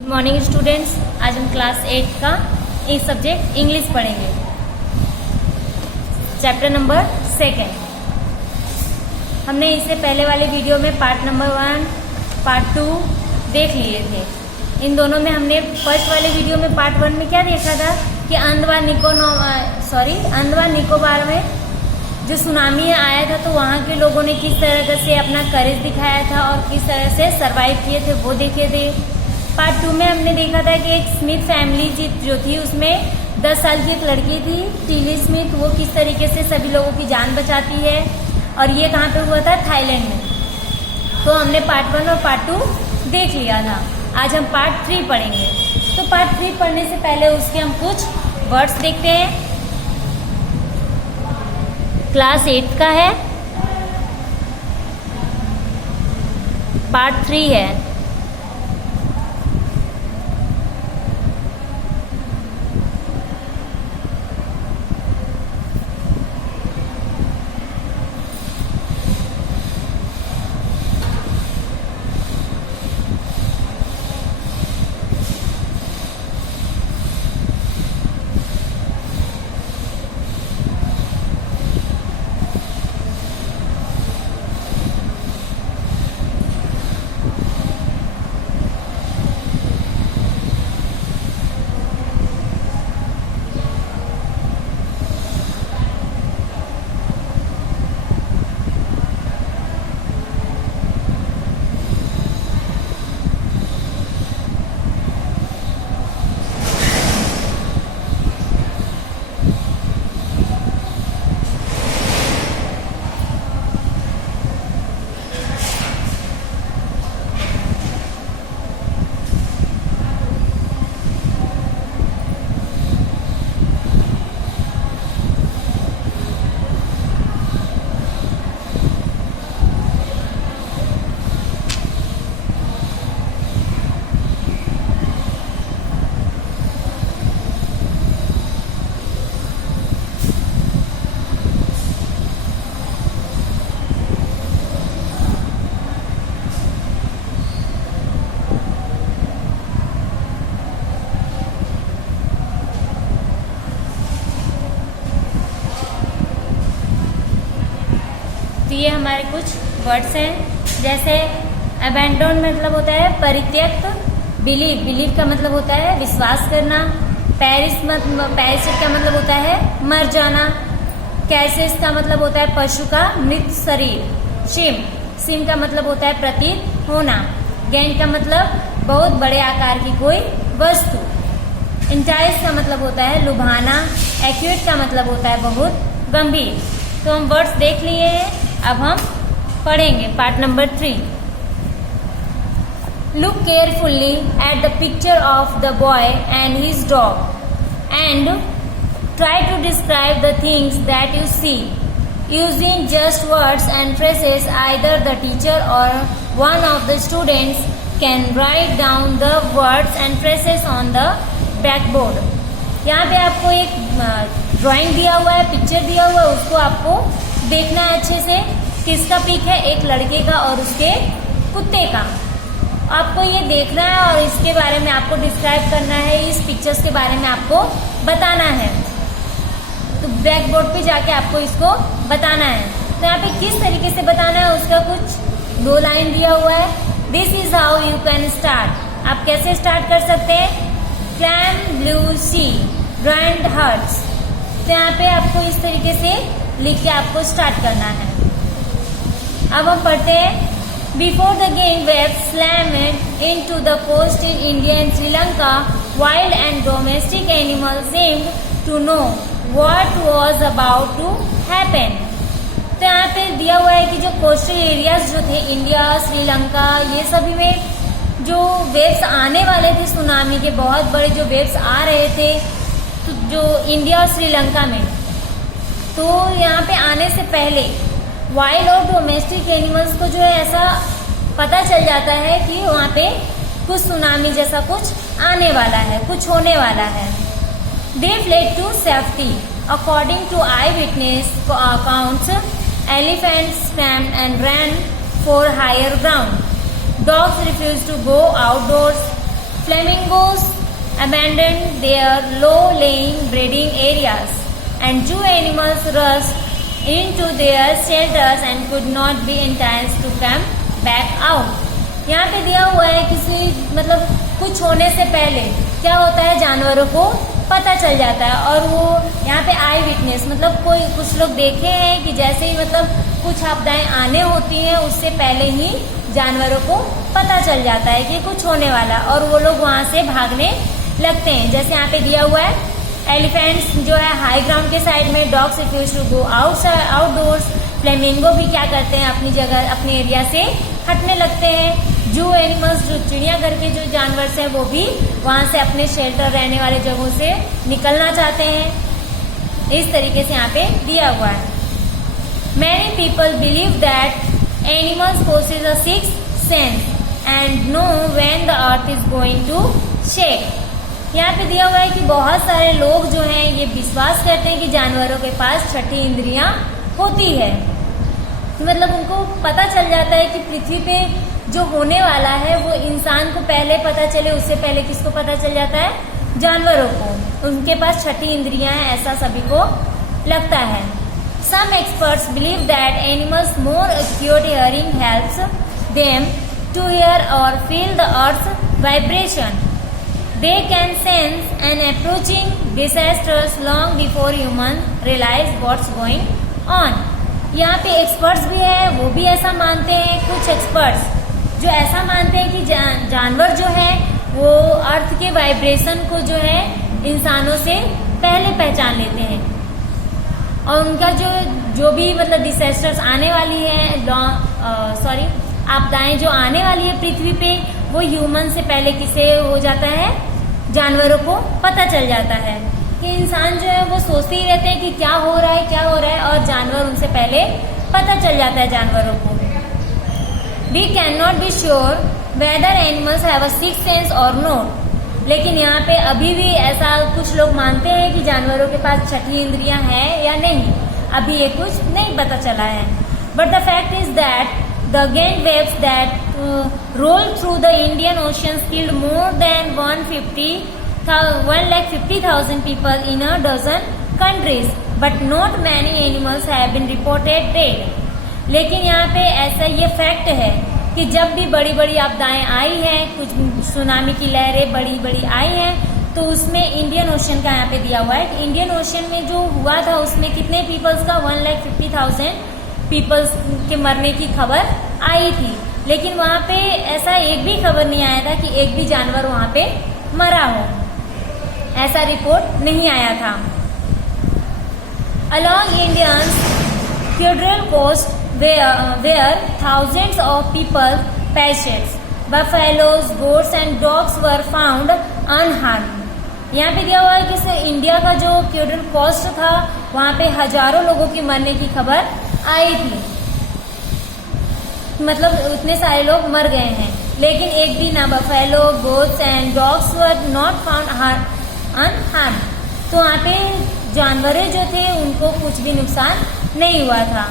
Good morning students. आज हम class 8 का एक सब्जेक्ट इंग्लिश पढ़ेंगे। Chapter number 2। हमने इससे पहले वाले वीडियो में पार्ट नंबर 1, पार्ट 2 देख लिए थे। इन दोनों में हमने फर्स्ट वाले वीडियो में पार्ट 1 में क्या देखा था कि अंडमान निकोबार में जो सुनामी आया था तो वहाँ के लोगों ने किस तरह से अपना करेज दिखाया था और किस तरह से सरवाइव किए थे वो देखे थे। पार्ट 2 में हमने देखा था कि एक स्मिथ फैमिली जो थी उसमें 10 साल की एक लड़की थी टिली स्मिथ, वो किस तरीके से सभी लोगों की जान बचाती है और ये कहाँ पे हुआ था, थाईलैंड में। तो हमने पार्ट 1 और पार्ट 2 देख लिया था। आज हम पार्ट 3 पढ़ेंगे। तो पार्ट 3 पढ़ने से पहले उसके हम कुछ वर्ड्स देखते हैं। क्लास 8 का है, पार्ट 3 है। तो ये हमारे कुछ वर्ड्स हैं, जैसे अबैंडन मतलब होता है परित्यक्त, बिलीव का मतलब होता है विश्वास करना, पैरिस का मतलब होता है मर जाना, कैसेस का मतलब होता है पशु का मृत शरीर, सिम का मतलब होता है प्रतीत होना, गैंड का मतलब बहुत बड़े आकार की कोई वस्तु, इंटाइस का मतलब होता है लुभाना, एक्यूट का मतलब होता है बहुत गंभीर। तो हम वर्ड्स देख लिए हैं, अब हम पढ़ेंगे part number 3। Look carefully at the picture of the boy and his dog and try to describe the things that you see using just words and phrases. Either the teacher or one of the students can write down the words and phrases on the blackboard. यहाँ पे आपको एक drawing दिया हुआ है, picture दिया हुआ है, उसको आपको देखना है अच्छे से। किसका पिक है, एक लड़के का और उसके कुत्ते का। आपको ये देखना है और इसके बारे में आपको डिस्क्राइब करना है, इस पिक्चर्स के बारे में आपको बताना है। तो ब्लैक बोर्ड पे जाके आपको इसको बताना है। तो यहाँ पे किस तरीके से बताना है उसका कुछ 2 लाइन दिया हुआ है। This is how you can start. आप कैसे स्टार्ट कर सकते हैं, क्लैम ब्लू सी ग्रैंड हर्ट्स। तो यहाँ पे आपको इस तरीके से लिख के आपको स्टार्ट करना है। अब हम पढ़ते हैं। बिफोर द गेम wave slammed into the coast in India and Sri Lanka, wild and domestic animals seemed to know what was about to happen. तो यहाँ पे दिया हुआ है कि जो कोस्टल एरियाज जो थे इंडिया, श्रीलंका, ये सभी में जो वेव्स आने वाले थे, सुनामी के बहुत बड़े जो वेव्स आ रहे थे, तो जो इंडिया और श्रीलंका में, तो यहाँ पे आने से पहले वाइल्ड और डोमेस्टिक एनिमल्स को जो है ऐसा पता चल जाता है कि वहाँ पे कुछ सुनामी जैसा कुछ आने वाला है, कुछ होने वाला है। They fled to safety according to eyewitness accounts. Elephants screamed and ran for higher ground. Dogs refuse to go outdoors. Flamingos abandoned their low-lying breeding areas, and zoo animals rushed into their shelters and could not be enticed to come back out. यहाँ पे दिया हुआ है किसी मतलब कुछ होने से पहले क्या होता है, जानवरों को पता चल जाता है, और वो यहाँ पे आई विटनेस मतलब कोई कुछ लोग देखे हैं कि जैसे ही मतलब कुछ आपदाएं आने होती हैं उससे पहले ही जानवरों को पता चल जाता है कि कुछ होने वाला, और वो लोग वहाँ से भागने लगते हैं. जैसे यहाँ पे दिया हुआ है एलिफेंट्स जो है हाई ग्राउंड के साइड में, dogs refuse to go outdoors, flamingo भी क्या करते हैं अपनी जगह अपने एरिया से हटने लगते हैं. जू एनिमल्स जो चिड़ियाघर के जो जानवर हैं वो भी वहाँ से अपने शेल्टर रहने वाले जगहों से निकलना चाहते हैं. इस तरीके से यहाँ पे दिया हुआ है. Many people believe that animals possess a sixth sense and know when the earth is going to shake. यहाँ पे दिया हुआ है कि बहुत सारे लोग जो हैं ये विश्वास करते हैं कि जानवरों के पास छठी इंद्रियां होती है. मतलब उनको पता चल जाता है कि पृथ्वी पे जो होने वाला है वो इंसान को पहले पता चले, उससे पहले किसको पता चल जाता है, जानवरों को. उनके पास छठी इंद्रियां हैं ऐसा सभी को लगता है. Some experts believe that animals' more acute hearing helps them to hear or feel the earth's vibration. They can sense an approaching disasters long before humans realize what's going on. यहाँ पे एक्सपर्ट्स भी हैं, वो भी ऐसा मानते हैं. कुछ एक्सपर्ट्स जो ऐसा मानते हैं कि जानवर जो है वो अर्थ के वाइब्रेशन को जो है इंसानों से पहले पहचान लेते हैं, और उनका जो भी मतलब डिसेस्टर्स आने वाली है आपदाएं जो आने वाली है पृथ्वी पे, वो ह्यूमन से पहले किसे हो जाता है, जानवरों को पता चल जाता है. कि इंसान जो है वो सोचते ही रहते हैं कि क्या हो रहा है, और जानवर उनसे पहले पता चल जाता है जानवरों को. We cannot be sure whether animals have a sixth sense or not. लेकिन यहाँ पे अभी भी ऐसा कुछ लोग मानते हैं कि जानवरों के पास छठी इंद्रियां हैं या नहीं, अभी ये कुछ नहीं पता चला है. But the fact is that the giant waves that rolled through the Indian Ocean killed more than 150,000 people in a dozen countries, but not many animals have been reported dead. लेकिन यहाँ पे ऐसा ये फैक्ट है कि जब भी बड़ी बड़ी आपदाएं आई हैं, कुछ सुनामी की लहरें बड़ी बड़ी आई हैं, तो उसमें इंडियन ओशन का यहाँ पे दिया हुआ है कि इंडियन ओशन में जो हुआ था उसमें कितने पीपल्स का 150,000 पीपल्स के मरने की खबर आई थी. लेकिन वहाँ पे ऐसा एक भी खबर नहीं आया था कि एक भी जानवर वहाँ पे मरा हो, ऐसा रिपोर्ट नहीं आया था. Along India's Federal coast where thousands of people perished, buffaloes, goats and dogs were found unharmed. यहाँ पे दिया हुआ है कि इंडिया का जो फ्यूडरल कोस्ट था वहाँ पे हजारों लोगों की मरने की खबर आई थी, मतलब उतने सारे लोग मर गए हैं, लेकिन एक भी ना buffalo, goats and dogs were not found unharmed. तो वहाँ पे जानवरें जो थे उनको कुछ भी नुकसान नहीं हुआ था.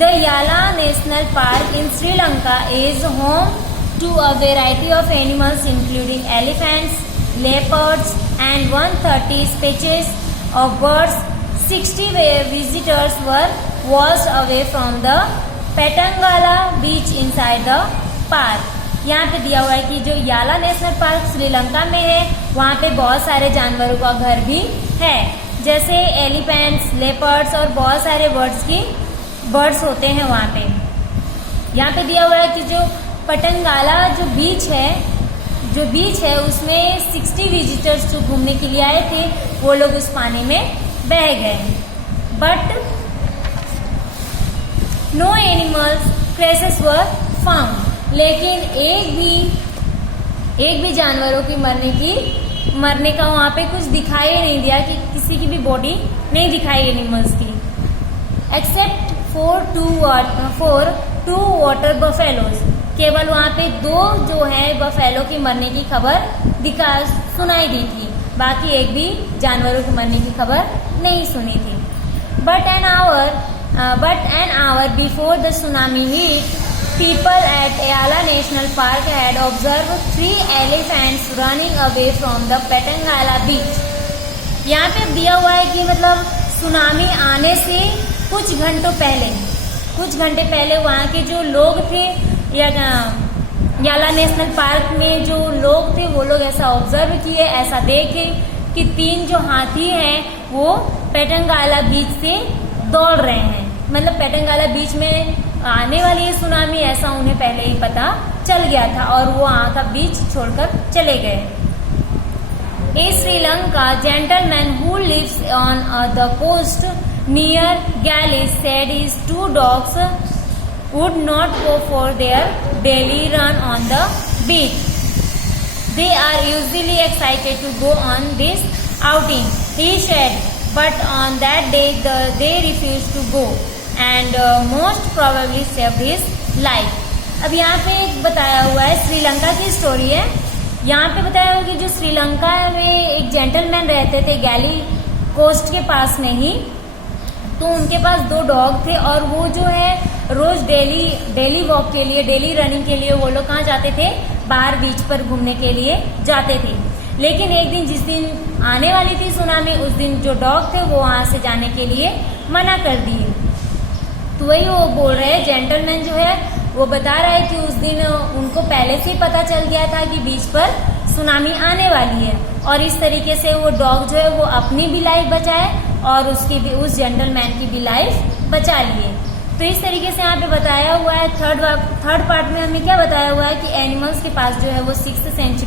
The Yala National Park in Sri Lanka is home to a variety of animals including elephants, leopards and 130 species of birds. 60 visitors were washed away from the Petangala beach inside the park. यहाँ पे दिया हुआ है कि जो याला national park Sri Lanka में है वहाँ पे बहुत सारे जानवरों का घर भी है, जैसे एलिफेंट्स, लेपर्ड्स और बहुत सारे बर्ड्स होते हैं वहाँ पे. यहाँ पे दिया हुआ है कि जो पटंगाला जो बीच है उसमें 60 विजिटर्स जो घूमने के लिए आए थे वो लोग उस पानी में बह गए. But no animals carcasses were found. लेकिन एक भी जानवरों की मरने का वहाँ पे कुछ दिखाई नहीं दिया, कि किसी की भी बॉडी नहीं दिखाई एनिमल्स की, except for two water buffaloes. केवल वहाँ पे 2 जो है बफेलो की मरने की खबर सुनाई दी थी, बाकी एक भी जानवरों की मरने की खबर नहीं सुनी थी. But an hour before the tsunami hit, people at Ayala National Park had observed 3 elephants running away from the Petangala beach. यहाँ पे दिया हुआ है कि मतलब सुनामी आने से कुछ घंटे पहले वहाँ के जो लोग थे याला नेशनल पार्क में जो लोग थे वो लोग ऐसा ऑब्जर्व किए, ऐसा देखे कि 3 जो हाथी हैं वो पेटंगाला बीच से दौड़ रहे हैं। मतलब पेटंगाला बीच में आने वाली है सुनामी, ऐसा उन्हें पहले ही पता चल गया था और वो वहाँ का बीच छोड़कर चले गए। A Sri Lanka gentleman who lives on the coast near Gallis said his 2 dogs would not go for their daily run on the beach. They are usually excited to go on this outing, he said, but on that day they refused to go and most probably saved his life. अब यहाँ पे एक बताया हुआ है, श्रीलंका की story है। यहाँ पे बताया हुआ कि जो श्रीलंका में एक जेंटलमैन रहते थे गैली कोस्ट के पास में ही, तो उनके पास 2 डॉग थे और वो जो है रोज डेली वॉक के लिए, डेली रनिंग के लिए वो लोग कहाँ जाते थे, बाहर बीच पर घूमने के लिए जाते थे। लेकिन एक दिन जिस दिन आने वाली थी सुनामी, उस दिन जो डॉग थे वो वहां से जाने के लिए मना कर दिए। तो वही वो बोल रहे हैं, जेंटलमैन जो है वो बता रहा है कि उस दिन उनको पहले से पता चल गया था कि बीच पर सुनामी आने वाली है और इस तरीके से वो डॉग जो है वो अपनी भी लाइफ बचाए और उसकी भी, उस जेंटलमैन की भी लाइफ बचा लिए। तो इस तरीके से यहाँ पे बताया हुआ है। थर्ड पार्ट में हमें क्या बताया हुआ है कि एनिमल्स के पास जो है वो सिक्स्थ सेंस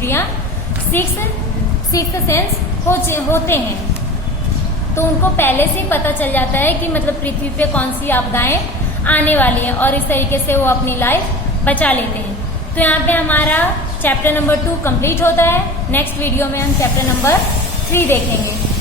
होते हैं, तो उनको पहले से ही पता चल जाता है कि मतलब पृथ्वी पे कौन सी आपदाएं आने वाली है और इस तरीके से वो अपनी लाइफ बचा लेते हैं। तो यहाँ पे हमारा चैप्टर नंबर 2 कंप्लीट होता है। नेक्स्ट वीडियो में हम चैप्टर नंबर 3 देखेंगे।